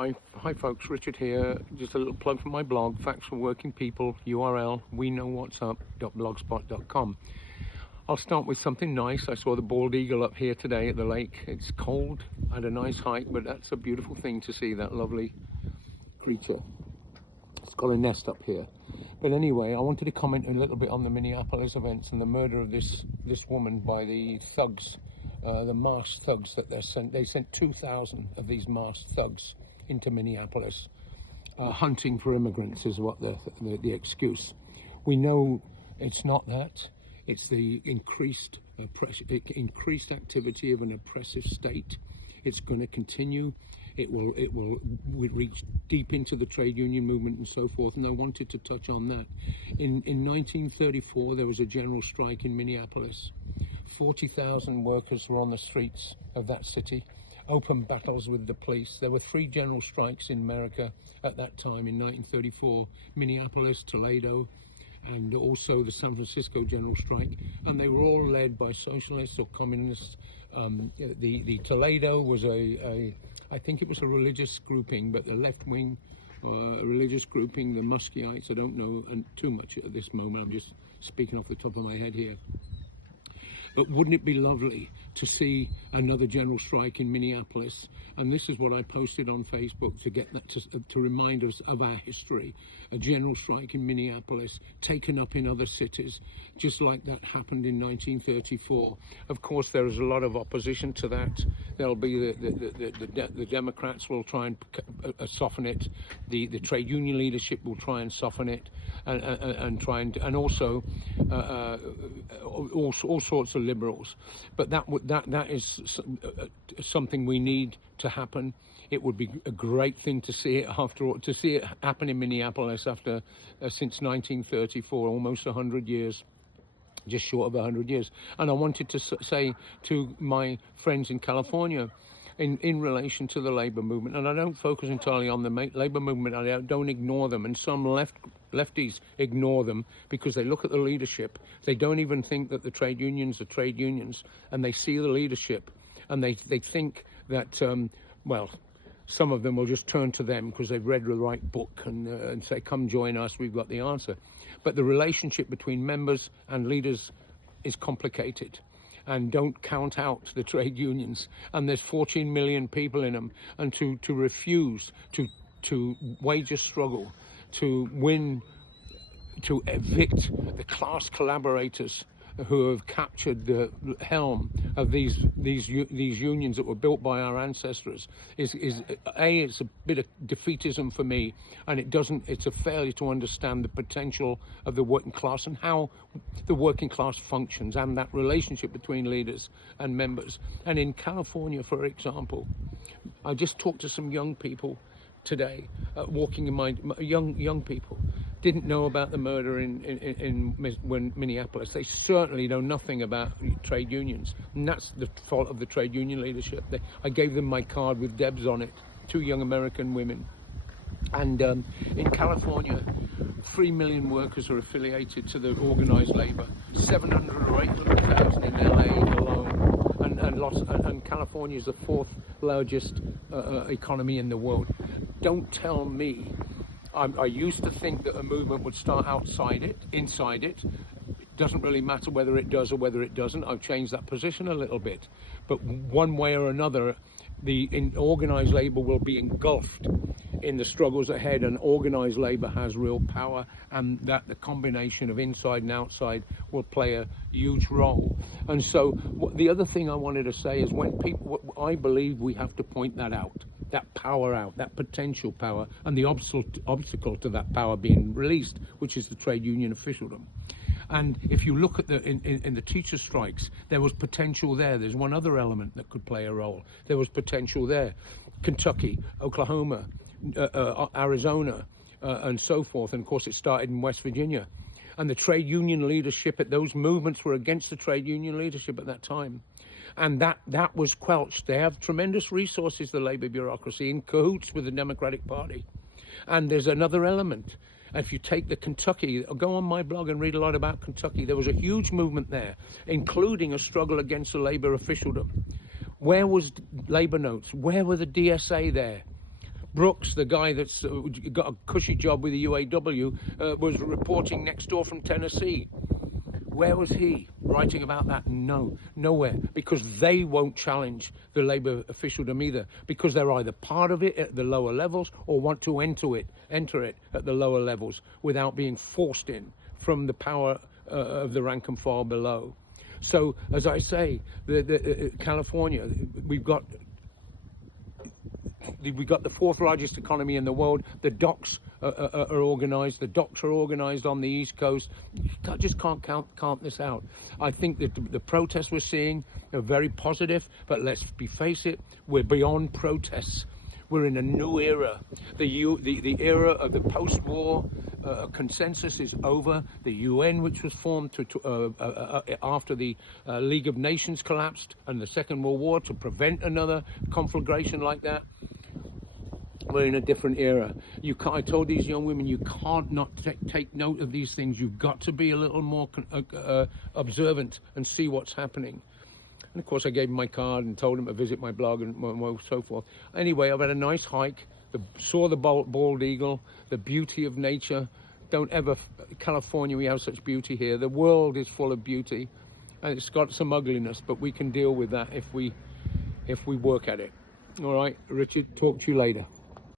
Hi folks, Richard here. Just a little plug for my blog, Facts for Working People, URL weknowwhatsup.blogspot.com. I'll start with something nice. I saw the bald eagle up here today at the lake. It's cold and a nice hike, but that's a beautiful thing to see, that lovely creature. It's got a nest up here. But anyway, I wanted to comment a little bit on the Minneapolis events and the murder of this woman by the thugs, the masked thugs that they sent 2,000 of these masked thugs into Minneapolis. Hunting for immigrants is what the excuse. We know it's not that. It's the increased activity of an oppressive state. It's going to continue. It will reach deep into the trade union movement and so forth, and I wanted to touch on that. In 1934, there was a general strike in Minneapolis. 40,000 workers were on the streets of that city, open battles with the police. There were 3 general strikes in America at that time in 1934, Minneapolis, Toledo, and also the San Francisco general strike, and they were all led by socialists or communists. The Toledo was I think it was a religious grouping, but the left-wing religious grouping, the Muskyites, I don't know too much at this moment. I'm just speaking off the top of my head here. But wouldn't it be lovely to see another general strike in Minneapolis? And this is what I posted on Facebook to get that to remind us of our history. A general strike in Minneapolis, taken up in other cities, just like that happened in 1934. Of course, there is a lot of opposition to that. There'll be the Democrats will try and soften it. The trade union leadership will try and soften it, and also all sorts of liberals. But that is something we need to happen. It would be a great thing to see it happen in Minneapolis after since 1934, almost 100 years. Just short of 100 years. And I wanted to say to my friends in California, in relation to the labor movement, and I don't focus entirely on the labor movement, I don't ignore them, and some lefties ignore them because they look at the leadership. They don't even think that the trade unions are trade unions, and they see the leadership, and they think that, well, some of them will just turn to them because they've read the right book and say, come join us, we've got the answer. But the relationship between members and leaders is complicated. And don't count out the trade unions. And there's 14 million people in them. And to refuse to wage a struggle, to win, to evict the class collaborators who have captured the helm of these unions that were built by our ancestors is it's a bit of defeatism for me, and it's a failure to understand the potential of the working class and how the working class functions and that relationship between leaders and members. And in California, for example, I just talked to some young people today, walking in my young people. Didn't know about the murder in Minneapolis. They certainly know nothing about trade unions, and that's the fault of the trade union leadership. I gave them my card with Debs on it, 2 young American women. And in California, 3 million workers are affiliated to the organized labor, 700 or 800,000 in LA alone, and California is the 4th largest economy in the world. Don't tell me. I used to think that a movement would start inside it. It doesn't really matter whether it does or whether it doesn't. I've changed that position a little bit. But one way or another, the organized labor will be engulfed in the struggles ahead, and organized labor has real power, and that the combination of inside and outside will play a huge role. And so the other thing I wanted to say is I believe we have to point that out. That power out, that potential power, and the obstacle to that power being released, which is the trade union officialdom. And if you look at in the teacher strikes, there was potential there. There's one other element that could play a role. There was potential there. Kentucky, Oklahoma, Arizona, and so forth. And of course, it started in West Virginia. And the trade union leadership at those movements were against the trade union leadership at that time. And that was quelched. They have tremendous resources, the labor bureaucracy, in cahoots with the Democratic Party. And there's another element. If you take the Kentucky, go on my blog and read a lot about Kentucky. There was a huge movement there, including a struggle against the labor officialdom. Where was labor notes? Where were the DSA there? Brooks, the guy that's got a cushy job with the UAW, was reporting next door from Tennessee. Where was he writing about that? No, nowhere, because they won't challenge the Labour officialdom either, because they're either part of it at the lower levels or want to enter it at the lower levels without being forced in from the power of the rank and file below. So, as I say, California, we've got the fourth largest economy in the world. The docks are organised. The docks are organised on the East Coast. I just can't count this out. I think that the protests we're seeing are very positive, but let's face it, we're beyond protests. We're in a new era. The era of the post-war consensus is over. The UN, which was formed after the League of Nations collapsed and the Second World War to prevent another conflagration like that, we're in a different era. I told these young women, you can't not take note of these things. You've got to be a little more observant and see what's happening. And of course, I gave him my card and told him to visit my blog and so forth. Anyway, I've had a nice hike. Saw the bald eagle, the beauty of nature. California, we have such beauty here. The world is full of beauty, and it's got some ugliness, but we can deal with that if we work at it. All right, Richard, talk to you later.